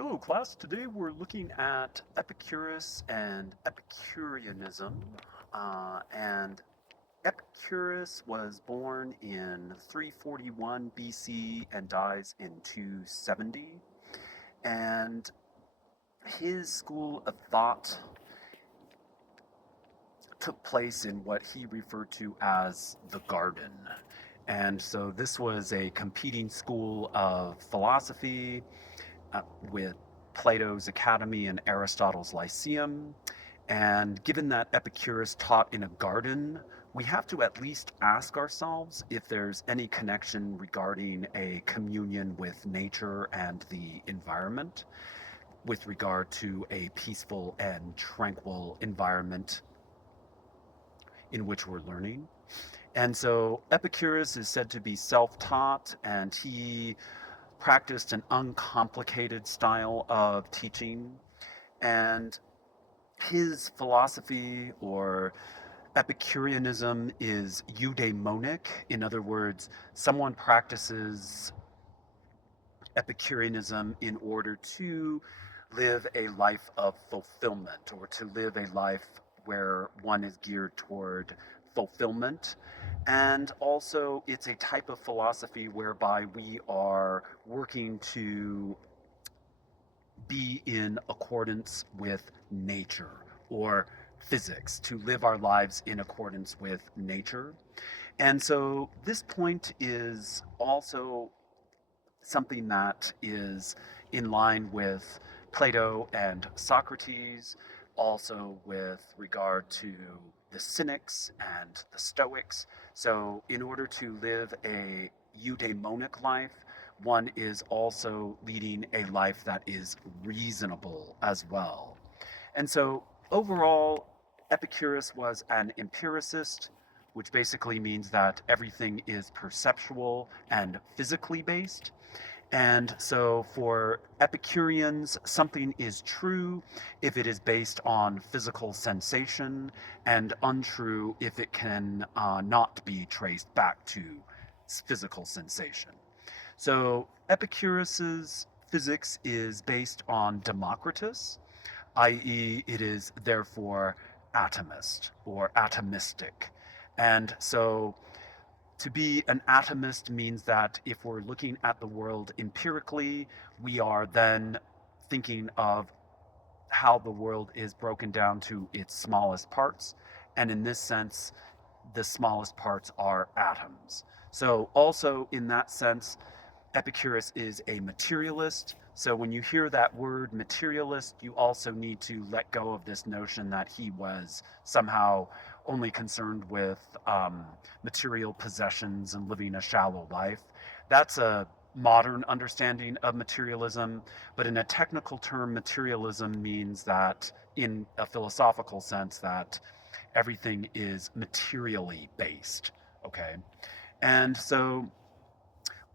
Hello, class. Today we're looking at Epicurus and Epicureanism. And Epicurus was born in 341 BC and dies in 270. And his school of thought took place in what he referred to as the garden. And so this was a competing school of philosophy uh, with Plato's Academy and Aristotle's Lyceum. And given that Epicurus taught in a garden, we have to at least ask ourselves if there's any connection regarding a communion with nature and the environment with regard to a peaceful and tranquil environment in which we're learning. And so Epicurus is said to be self taught, and he practiced an uncomplicated style of teaching. And his philosophy or Epicureanism is eudaimonic. In other words, someone practices Epicureanism in order to live a life of fulfillment or to live a life where one is geared toward fulfillment. And also, it's a type of philosophy whereby we are working to be in accordance with nature or physics, to live our lives in accordance with nature. And so this point is also something that is in line with Plato and Socrates, also with regard to the Cynics and the Stoics. So, in order to live a eudaimonic life, one is also leading a life that is reasonable as well. And so, overall, Epicurus was an empiricist, which basically means that everything is perceptual and physically based. And so for Epicureans, something is true if it is based on physical sensation, and untrue if it can not be traced back to physical sensation. So Epicurus's physics is based on Democritus, i.e., it is therefore atomist or atomistic. And so to be an atomist means that if we're looking at the world empirically, we are then thinking of how the world is broken down to its smallest parts. And in this sense, the smallest parts are atoms. So, also in that sense, Epicurus is a materialist. So when you hear that word materialist, you also need to let go of this notion that he was somehow only concerned with material possessions and living a shallow life. That's a modern understanding of materialism, but in a technical term, materialism means that, in a philosophical sense, that everything is materially based. Okay. And so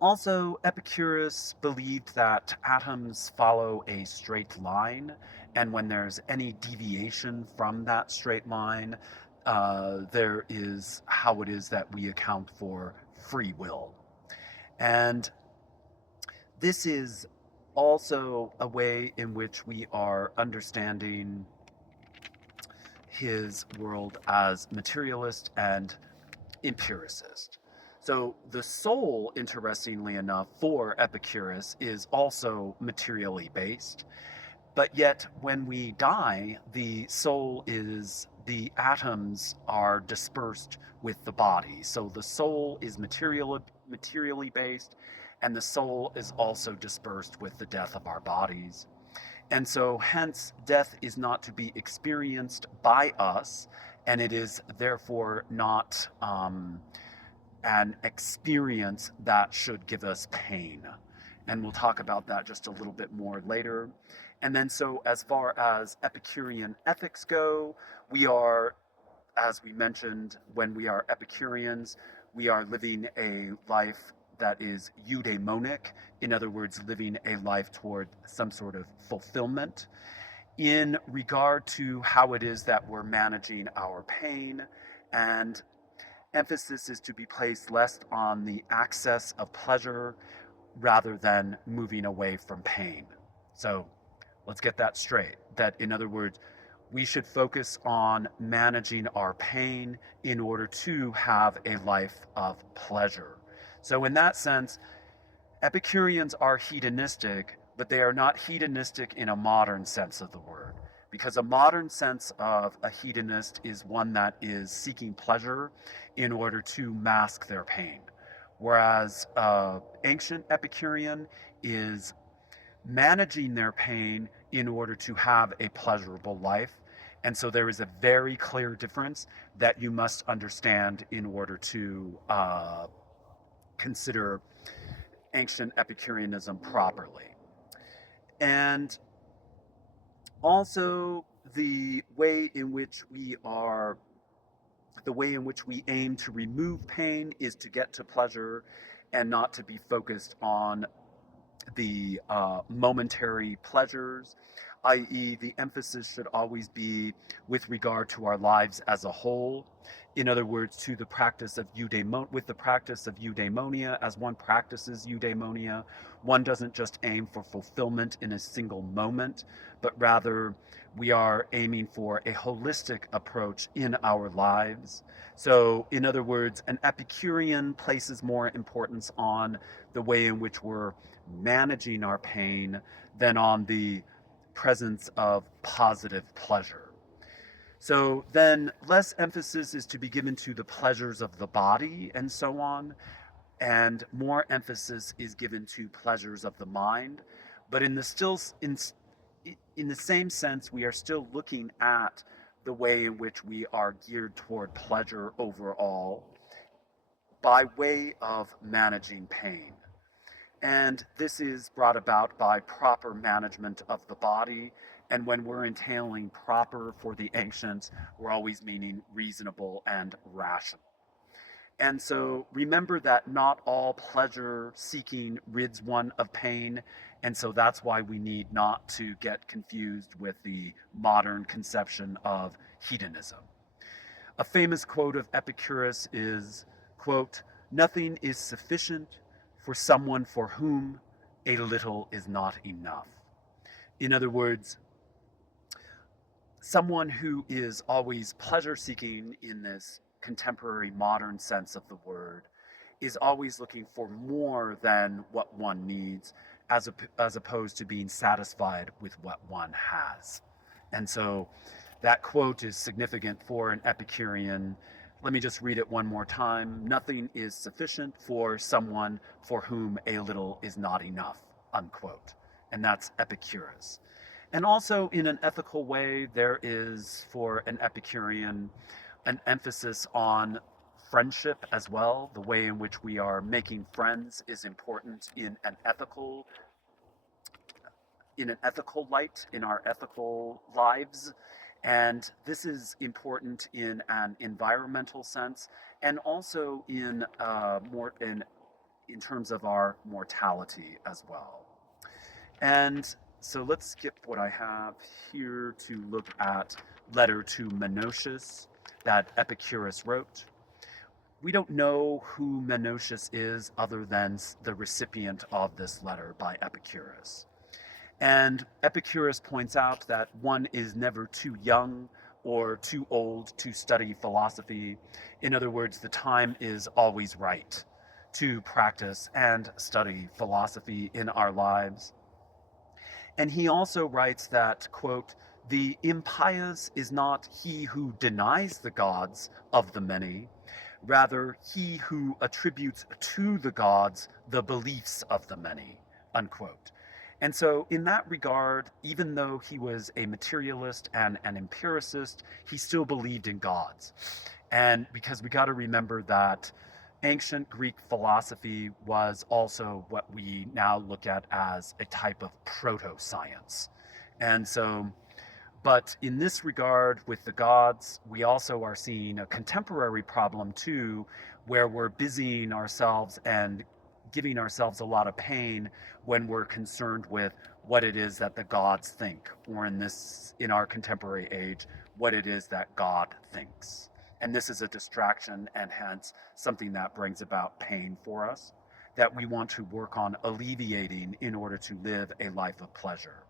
also, Epicurus believed that atoms follow a straight line, and when there's any deviation from that straight line, there is how it is that we account for free will. And this is also a way in which we are understanding his world as materialist and empiricist. So the soul, interestingly enough, for Epicurus is also materially based, but yet when we die, the soul is the atoms are dispersed with the body. So the soul is materially based, and the soul is also dispersed with the death of our bodies. And so, hence, death is not to be experienced by us, and it is therefore not an experience that should give us pain. And we'll talk about that just a little bit more later. And then, so as far as Epicurean ethics go, we are, as we mentioned, when we are Epicureans, we are living a life that is eudaimonic, in other words, living a life toward some sort of fulfillment in regard to how it is that we're managing our pain. And emphasis is to be placed less on the access of pleasure rather than moving away from pain. So let's get that straight. That, in other words, we should focus on managing our pain in order to have a life of pleasure. So, in that sense, Epicureans are hedonistic, but they are not hedonistic in a modern sense of the word. Because a modern sense of a hedonist is one that is seeking pleasure in order to mask their pain. Whereas ancient Epicurean is managing their pain in order to have a pleasurable life. And so there is a very clear difference that you must understand in order to consider ancient Epicureanism properly. And also the way in which we aim to remove pain is to get to pleasure and not to be focused on the momentary pleasures, i.e., the emphasis should always be with regard to our lives as a whole. In other words, to the practice of with the practice of eudaimonia, as one practices eudaimonia, one doesn't just aim for fulfillment in a single moment, but rather we are aiming for a holistic approach in our lives. So, in other words, an Epicurean places more importance on the way in which we're managing our pain than on the presence of positive pleasure. So then less emphasis is to be given to the pleasures of the body and so on, and more emphasis is given to pleasures of the mind. But in the same sense, we are still looking at the way in which we are geared toward pleasure overall by way of managing pain. And this is brought about by proper management of the body. And when we're entailing proper for the ancients, we're always meaning reasonable and rational. And so remember that not all pleasure seeking rids one of pain. And so that's why we need not to get confused with the modern conception of hedonism. A famous quote of Epicurus is, quote, "Nothing is sufficient for someone for whom a little is not enough." In other words, someone who is always pleasure seeking in this contemporary modern sense of the word is always looking for more than what one needs, as opposed to being satisfied with what one has. And so that quote is significant for an Epicurean. Let me just read it one more time. Nothing is sufficient for someone for whom a little is not enough, unquote. And that's Epicurus. And also, in an ethical way, there is, for an Epicurean, an emphasis on friendship as well. The way in which we are making friends is important in an ethical light, in our ethical lives. And this is important in an environmental sense, and also in terms of our mortality as well. And so let's skip what I have here to look at letter to Menoeceus that Epicurus wrote. We don't know who Menoeceus is other than the recipient of this letter by Epicurus. And Epicurus points out that one is never too young or too old to study philosophy. In other words, the time is always right to practice and study philosophy in our lives. And he also writes that, quote, "The impious is not he who denies the gods of the many, rather he who attributes to the gods the beliefs of the many," unquote. And so in that regard, even though he was a materialist and an empiricist, he still believed in gods. And because we got to remember that ancient Greek philosophy was also what we now look at as a type of proto-science. And so, but in this regard with the gods, we also are seeing a contemporary problem too, where we're busying ourselves and giving ourselves a lot of pain when we're concerned with what it is that the gods think, or in our contemporary age, what it is that God thinks. And this is a distraction and hence something that brings about pain for us that we want to work on alleviating in order to live a life of pleasure.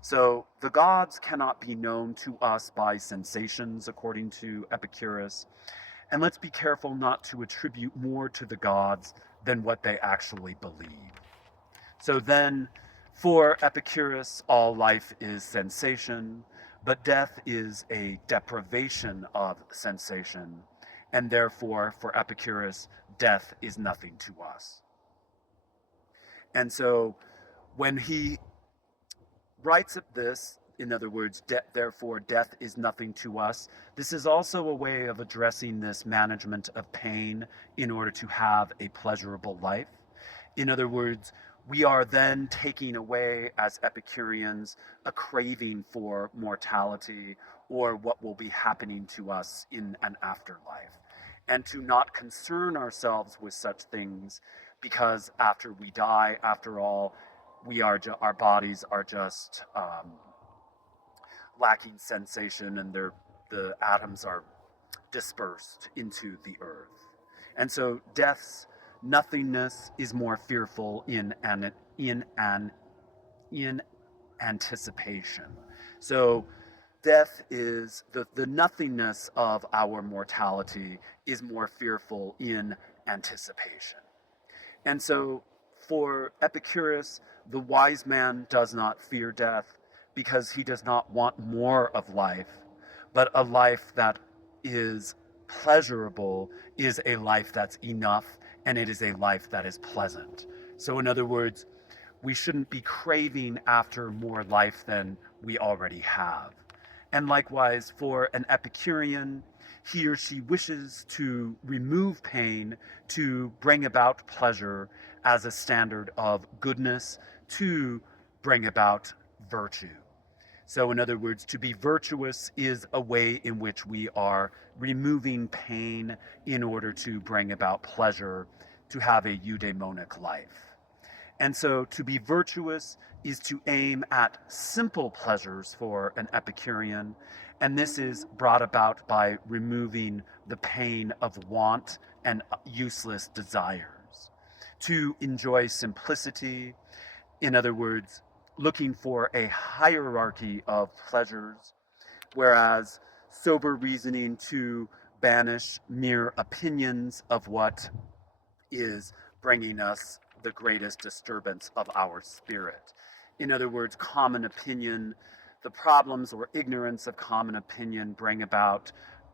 So the gods cannot be known to us by sensations, according to Epicurus. And let's be careful not to attribute more to the gods than what they actually believe. So then, for Epicurus, all life is sensation, but death is a deprivation of sensation, and therefore, for Epicurus, death is nothing to us. And so, when he writes of this, in other words, therefore death is nothing to us, this is also a way of addressing this management of pain in order to have a pleasurable life. In other words, we are then taking away, as Epicureans, a craving for mortality or what will be happening to us in an afterlife, and to not concern ourselves with such things, because after we die, after all, our bodies are just lacking sensation, and the atoms are dispersed into the earth. And so death's nothingness is more fearful in anticipation. So death is the nothingness of our mortality is more fearful in anticipation. And so for Epicurus, the wise man does not fear death because he does not want more of life, but a life that is pleasurable is a life that's enough, and it is a life that is pleasant. So, in other words, we shouldn't be craving after more life than we already have. And likewise, for an Epicurean, he or she wishes to remove pain to bring about pleasure as a standard of goodness, to bring about virtue. So, in other words, to be virtuous is a way in which we are removing pain in order to bring about pleasure, to have a eudaimonic life. And so, to be virtuous is to aim at simple pleasures for an Epicurean, and this is brought about by removing the pain of want and useless desires. To enjoy simplicity, in other words, looking for a hierarchy of pleasures, whereas sober reasoning to banish mere opinions of what is bringing us the greatest disturbance of our spirit. In other words, common opinion, the problems or ignorance of common opinion bring about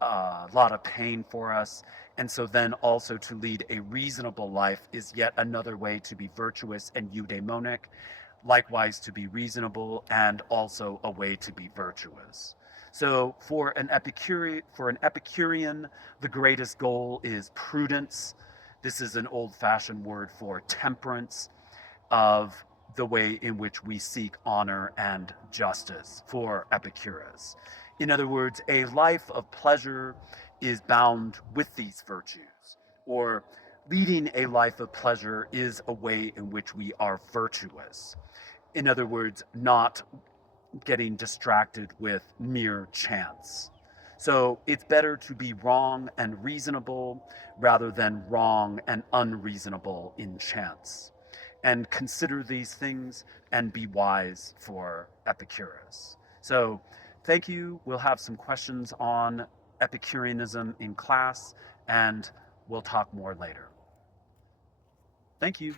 a lot of pain for us. And so then also to lead a reasonable life is yet another way to be virtuous and eudaimonic, likewise to be reasonable, and also a way to be virtuous. So for an Epicurean, the greatest goal is prudence. This is an old-fashioned word for temperance, of the way in which we seek honor and justice for Epicurus. In other words, a life of pleasure is bound with these virtues, or leading a life of pleasure is a way in which we are virtuous. In other words, not getting distracted with mere chance. So it's better to be wrong and reasonable rather than wrong and unreasonable in chance. And consider these things and be wise for Epicurus. So thank you. We'll have some questions on Epicureanism in class, and we'll talk more later. Thank you.